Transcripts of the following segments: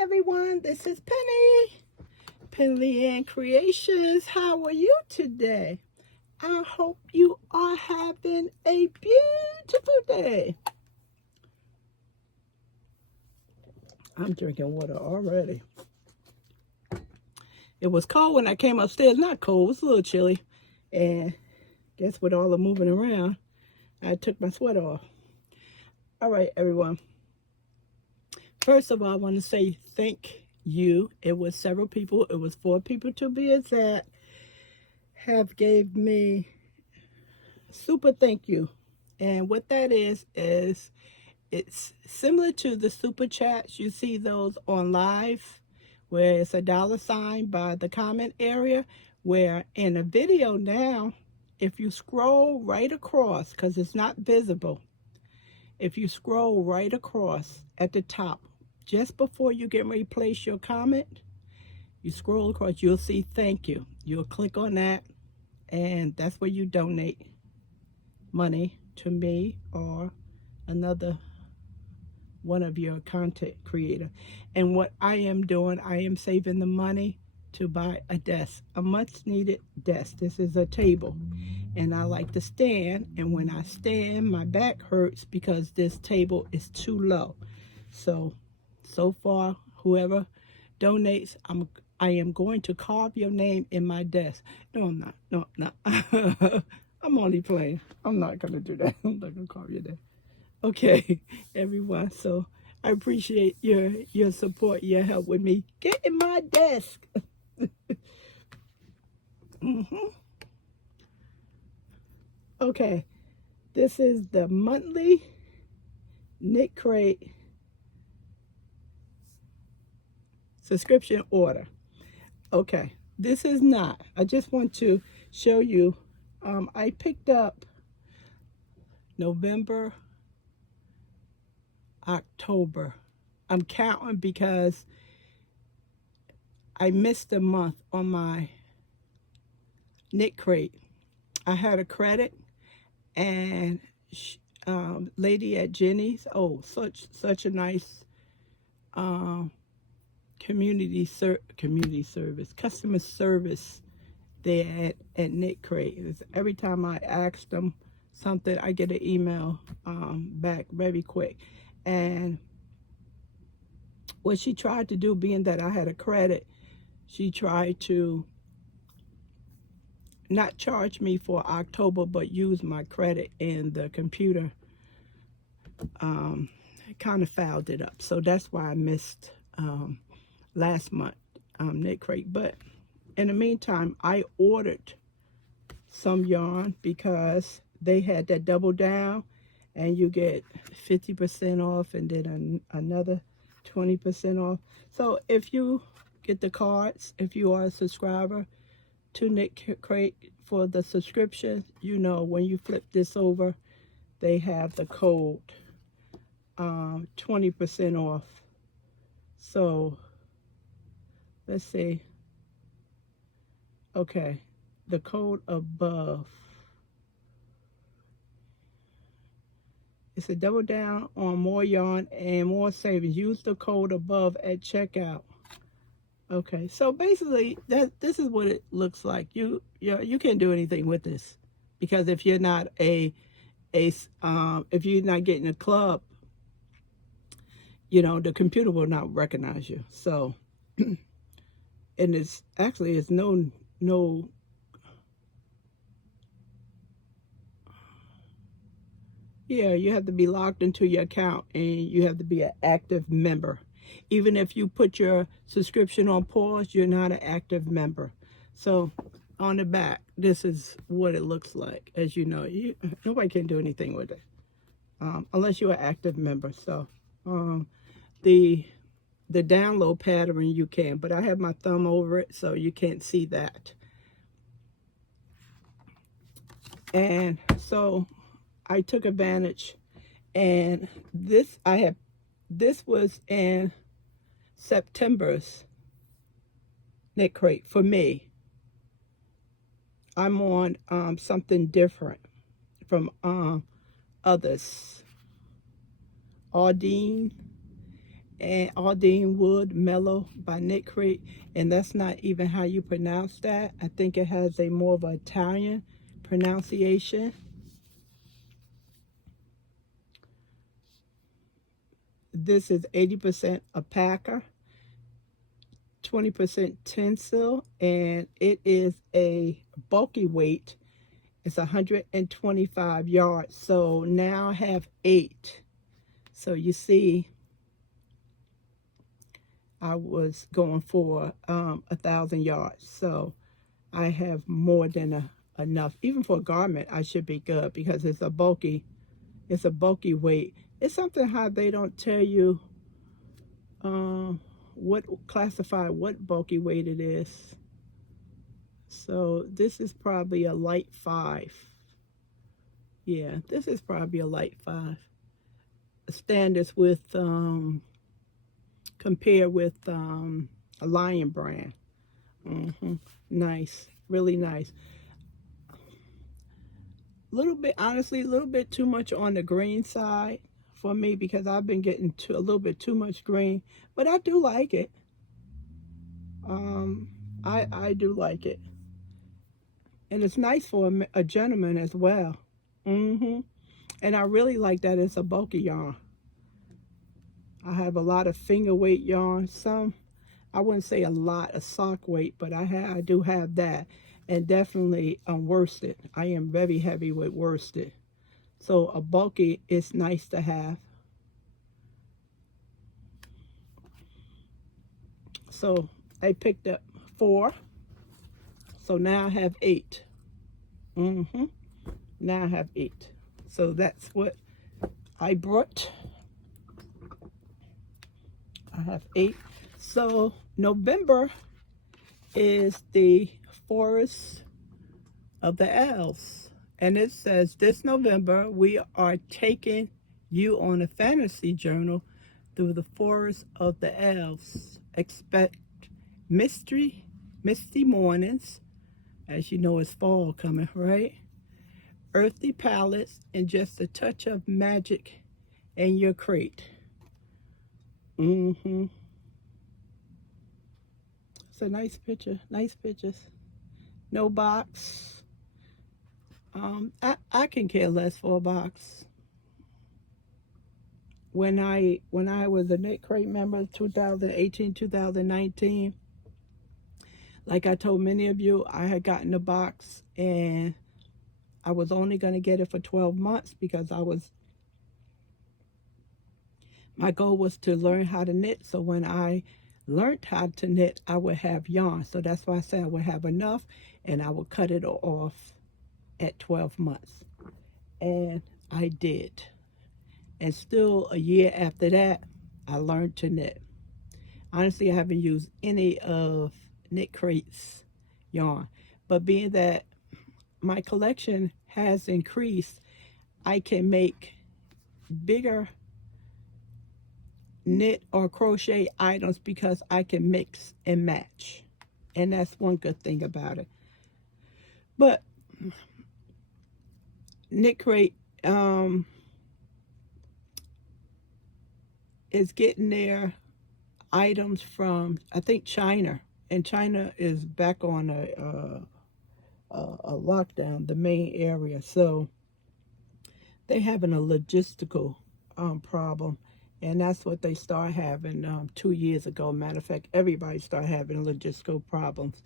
Everyone, this is Penley-Ann Creations. How are you today? I hope you are having a beautiful day. I'm drinking water already. It was cold when I came upstairs. Not cold, it was a little chilly. And guess with all the moving around, I took my sweater off. All right, everyone. First of all, I want to say thank you. It was several people. It was 4 people to be exact. Have gave me super thank you. And what that is it's similar to the super chats. You see those on live where it's a $ by the comment area, where in a video now, if you scroll right across, because it's not visible, if you scroll right across at the top, just before you get ready to place your comment, you scroll across, you'll see thank you. You'll click on that, and that's where you donate money to me or another one of your content creator. And what I am doing, I am saving the money to buy a desk, a much needed desk. This is a table, and I like to stand, and when I stand, my back hurts because this table is too low. So far, whoever donates, I am going to carve your name in my desk. No, I'm not. No, I'm not. I'm only playing. I'm not going to do that. I'm not going to carve your name. Okay, everyone. So I appreciate your support, your help with me getting my desk. Okay, this is the monthly Knit Crate subscription order. Okay, this is not. I just want to show you. I picked up November, October. I'm counting because I missed a month on my Knit Crate. I had a credit, and lady at Jenny's, oh, such a nice customer service there at Knit Crate. Every time I ask them something, I get an email back very quick. And what she tried to do, being that I had a credit, she tried to not charge me for October, but use my credit, and the computer kind of fouled it up. So that's why I missed last month Knit Crate. But in the meantime, I ordered some yarn because they had that double down, and you get 50% off and then another 20% off. So if you get the cards, if you are a subscriber to Knit Crate for the subscription, you know when you flip this over, they have the code 20% off. So let's see. Okay, the code above. It's a double down on more yarn and more savings. Use the code above at checkout. Okay, so basically this is what it looks like. You can't do anything with this, because if you're not if you're not getting a club, the computer will not recognize you. So and it's no yeah, you have to be logged into your account, and you have to be an active member. Even if you put your subscription on pause, you're not an active member. So on the back, this is what it looks like. As you know, nobody can do anything with it unless you're an active member. So the download pattern you can, but I have my thumb over it, so you can't see that. And so I took advantage, and this was in September's Knit Crate for me. I'm on something different from others. Aldine and Aldine Wood Mellow by Nick Crate, and that's not even how you pronounce that. I think it has a more of an Italian pronunciation. This is 80% alpaca, 20% tencel, and it is a bulky weight. It's 125 yards. So now I have 8. So you see, I was going for 1,000 yards. So I have more than enough. Even for a garment, I should be good because it's a bulky weight. It's something how they don't tell you what bulky weight it is. So this is probably a light 5. Yeah, this is probably a light 5. Standards with compare with a Lion brand. Nice, really nice. Honestly, a little bit too much on the green side for me because I've been getting a little bit too much green, but I do like it. I do like it, and it's nice for a gentleman as well. And I really like that it's a bulky yarn. I have a lot of finger weight yarn. Some, I wouldn't say a lot of sock weight, but I do have that, and definitely worsted. I am very heavy with worsted, so a bulky is nice to have. So I picked up 4, so now I have 8. Now I have 8. So that's what I brought. I have 8. So November is the Forest of the Elves. And it says, this November, we are taking you on a fantasy journey through the Forest of the Elves. Expect misty mornings. As you know, it's fall coming, right? Earthy palettes and just a touch of magic in your crate. It's a nice picture. Nice pictures. No box. I can care less for a box. When I was a Knit Crate member, 2018, 2019, like I told many of you, I had gotten a box and I was only going to get it for 12 months because my goal was to learn how to knit. So when I learned how to knit, I would have yarn. So that's why I said I would have enough and I would cut it off at 12 months. And I did. And still a year after that, I learned to knit. Honestly, I haven't used any of Knit Crate's yarn. But being that my collection has increased, I can make bigger knit or crochet items because I can mix and match. And that's one good thing about it. But Knit Crate is getting their items from, I think, China. And China is back on a lockdown, the main area. So they're having a logistical problem. And that's what they started having 2 years ago. Matter of fact, everybody started having logistical problems.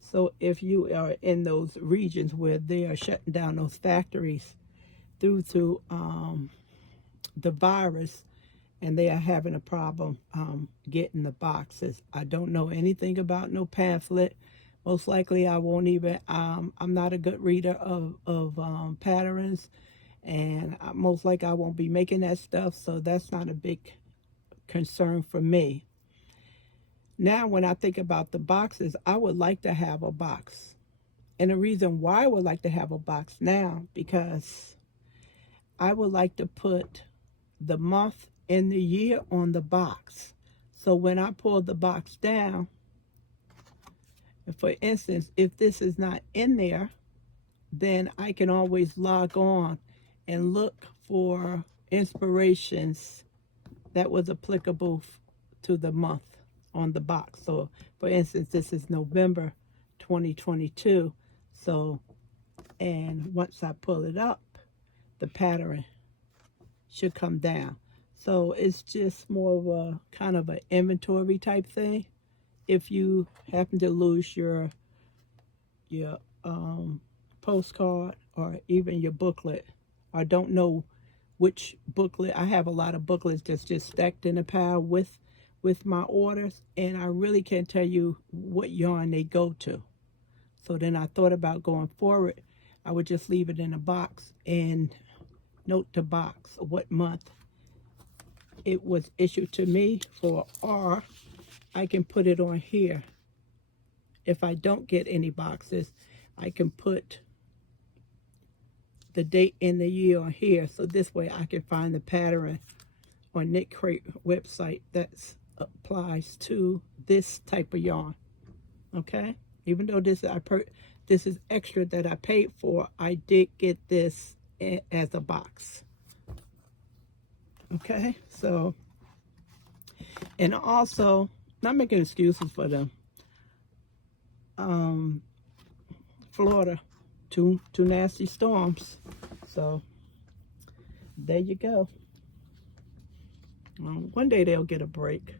So if you are in those regions where they are shutting down those factories due to the virus, and they are having a problem getting the boxes. I don't know anything about no pamphlet. Most likely I won't even, I'm not a good reader of patterns, and most likely I won't be making that stuff, so that's not a big concern for me. Now when I think about the boxes, I would like to have a box. And the reason why I would like to have a box now, because I would like to put the month and the year on the box. So when I pull the box down, for instance, if this is not in there, then I can always log on and look for inspirations that was applicable to the month on the box. So for instance, this is November 2022. So, and once I pull it up, the pattern should come down. So it's just more of a kind of an inventory type thing. If you happen to lose your postcard or even your booklet, or don't know which booklet, I have a lot of booklets that's just stacked in a pile with my orders, and I really can't tell you what yarn they go to. So then I thought about going forward, I would just leave it in a box and note the box what month it was issued to me for, or I can put it on here. If I don't get any boxes, I can put the date and the year on here, so this way I can find the pattern on Knit Crate website that applies to this type of yarn. Okay, even though this is extra that I paid for, I did get this as a box. Okay, so, and also, not making excuses for them. Florida, two nasty storms. So there you go. One day they'll get a break.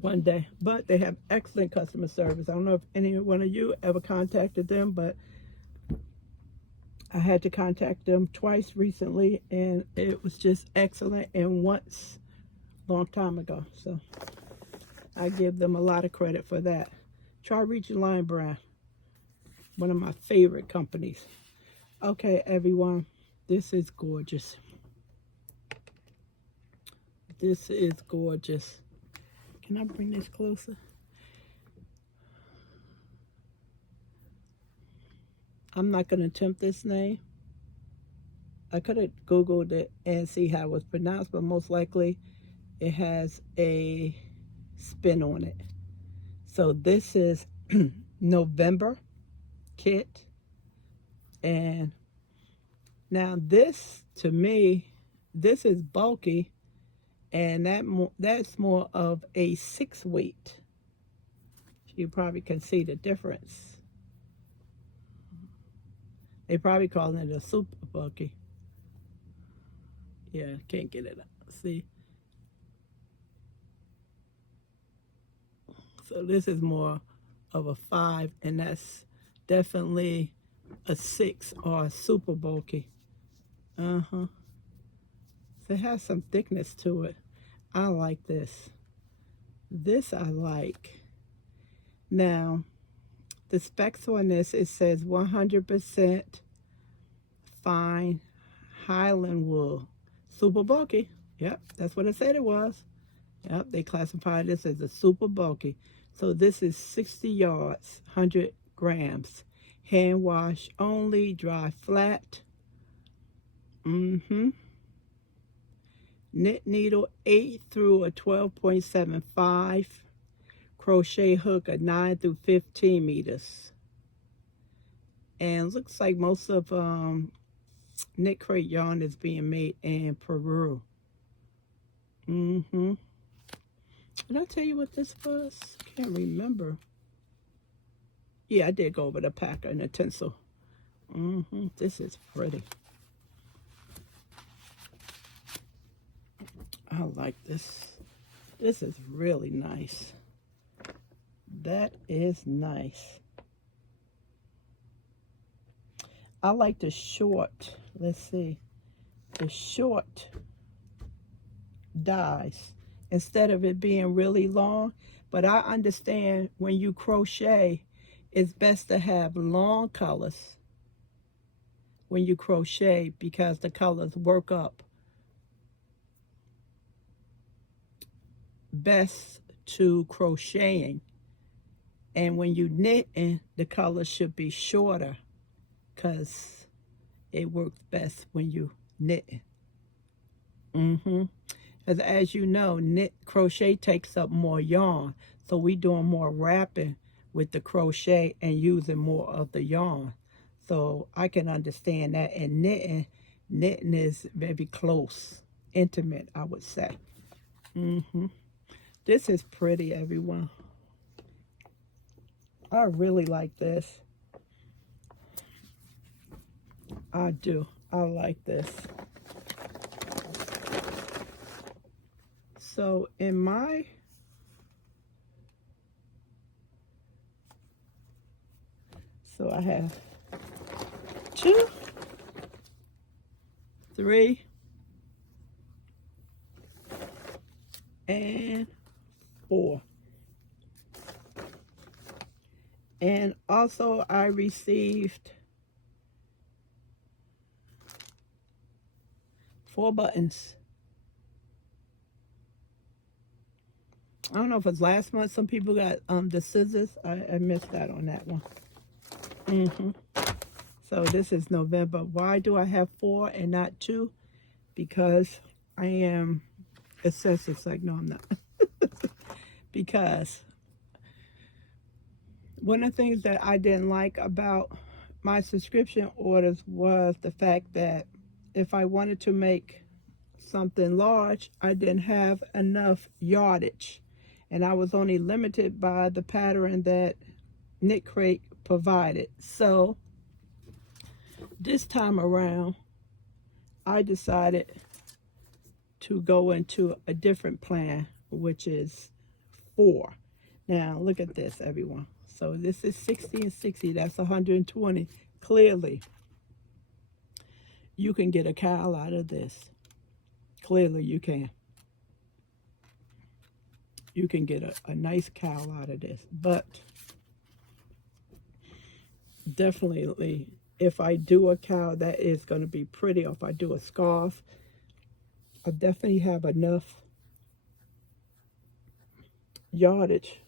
One day. But they have excellent customer service. I don't know if any one of you ever contacted them, but I had to contact them twice recently, and it was just excellent, and once a long time ago. So I give them a lot of credit for that. Try Region Lion Brand, one of my favorite companies. Okay, everyone, this is gorgeous. This is gorgeous. Can I bring this closer? I'm not going to attempt this name. I could have Googled it and see how it was pronounced, but most likely it has a spin on it. So this is November kit. And now this, to me, this is bulky, and that's more of a 6 weight. You probably can see the difference. They probably calling it a super bulky. Yeah, can't get it out. See? So this is more of a 5, and that's definitely a 6 or a super bulky. So it has some thickness to it. I like this. This I like. Now, the specs on this, it says 100% fine Highland wool. Super bulky. Yep, that's what it said it was. Yep, they classified this as a super bulky. So this is 60 yards, 100 grams. Hand wash only, dry flat. Knit needle 8 through a 12.75. Crochet hook a 9 through 15 meters. And looks like most of Knit Crate yarn is being made in Peru. Did I tell you what this was? Can't remember. Yeah, I did go over the packer and the tinsel. This is pretty. I like this. This is really nice. That is nice. I like the short, let's see, the short dies instead of it being really long. But I understand when you crochet, it's best to have long colors when you crochet, because the colors work up best to crocheting. And when you knitting, the colors should be shorter, because it works best when you knitting. Because as you know, crochet takes up more yarn, so we doing more wrapping with the crochet and using more of the yarn. So I can understand that. And knitting is very close. intimate, I would say. This is pretty, everyone. I really like this. I do. I like this. So in my I have 2, 3, and 4. And also I received 4 buttons. I don't know if it's last month. Some people got the scissors. I missed out on that one. So this is November. Why do I have 4 and not 2? Because I am excessive. It's like, no, I'm not. Because one of the things that I didn't like about my subscription orders was the fact that if I wanted to make something large, I didn't have enough yardage. And I was only limited by the pattern that Knit Crate provided. So this time around, I decided to go into a different plan, which is 4. Now, look at this, everyone. So this is 60 and 60. That's 120. Clearly, you can get a cowl out of this. Clearly, you can. You can get a nice cowl out of this. But definitely, if I do a cowl, that is going to be pretty. Or if I do a scarf, I definitely have enough yardage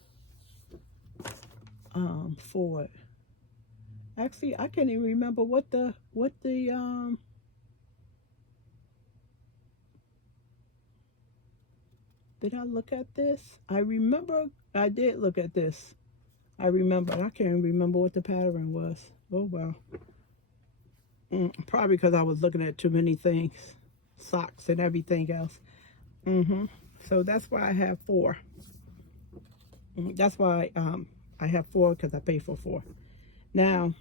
for it. Actually, I can't even remember what the did I look at this? I remember I did look at this. I remember. I can't remember what the pattern was. Oh, wow. Probably because I was looking at too many things. Socks and everything else. So that's why I have 4. That's why I have 4, because I paid for 4. Now,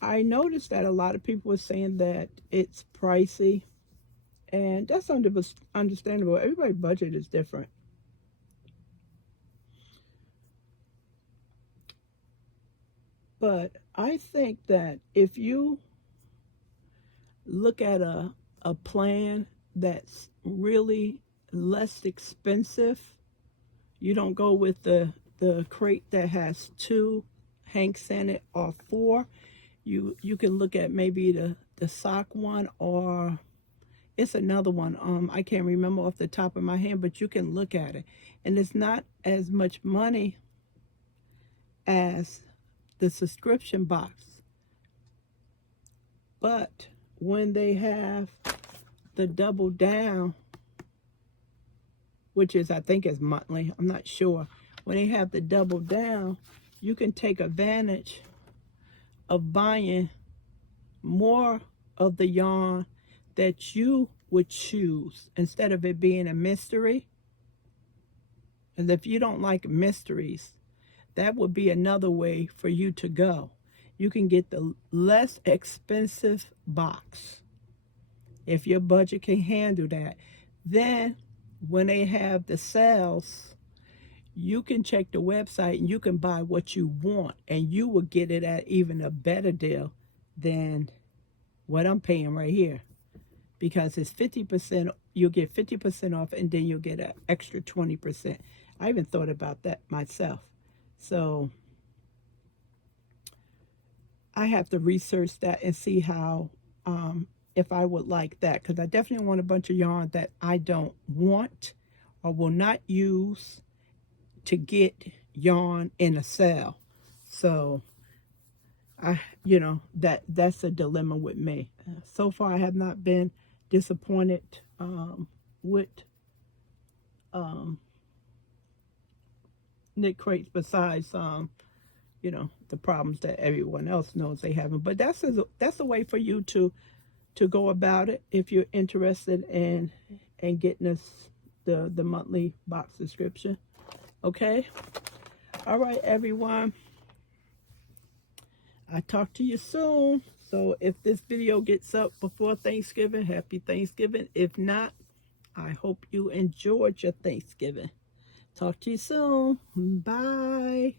I noticed that a lot of people were saying that it's pricey. And that's understandable. Everybody's budget is different. But I think that if you look at a plan that's really less expensive, you don't go with the crate that has 2 hanks in it or 4. You can look at maybe the sock one, or it's another one. I can't remember off the top of my head, but you can look at it. And it's not as much money as the subscription box. But when they have the double down, which is, I think is monthly, I'm not sure. When they have the double down, you can take advantage of buying more of the yarn that you would choose, instead of it being a mystery. And if you don't like mysteries, that would be another way for you to go. You can get the less expensive box if your budget can handle that. Then when they have the sales, you can check the website and you can buy what you want, and you will get it at even a better deal than what I'm paying right here, because it's 50%. You'll get 50% off, and then you'll get an extra 20%. I even thought about that myself. So I have to research that and see how, if I would like that, because I definitely want a bunch of yarn that I don't want or will not use to get yarn in a sale. So that's a dilemma with me. So far, I have not been disappointed with knit crates, besides the problems that everyone else knows they have. But that's a way for you to to go about it if you're interested in getting us the monthly box subscription. Okay? All right, everyone. I'll talk to you soon. So if this video gets up before Thanksgiving, happy Thanksgiving. If not, I hope you enjoyed your Thanksgiving. Talk to you soon. Bye.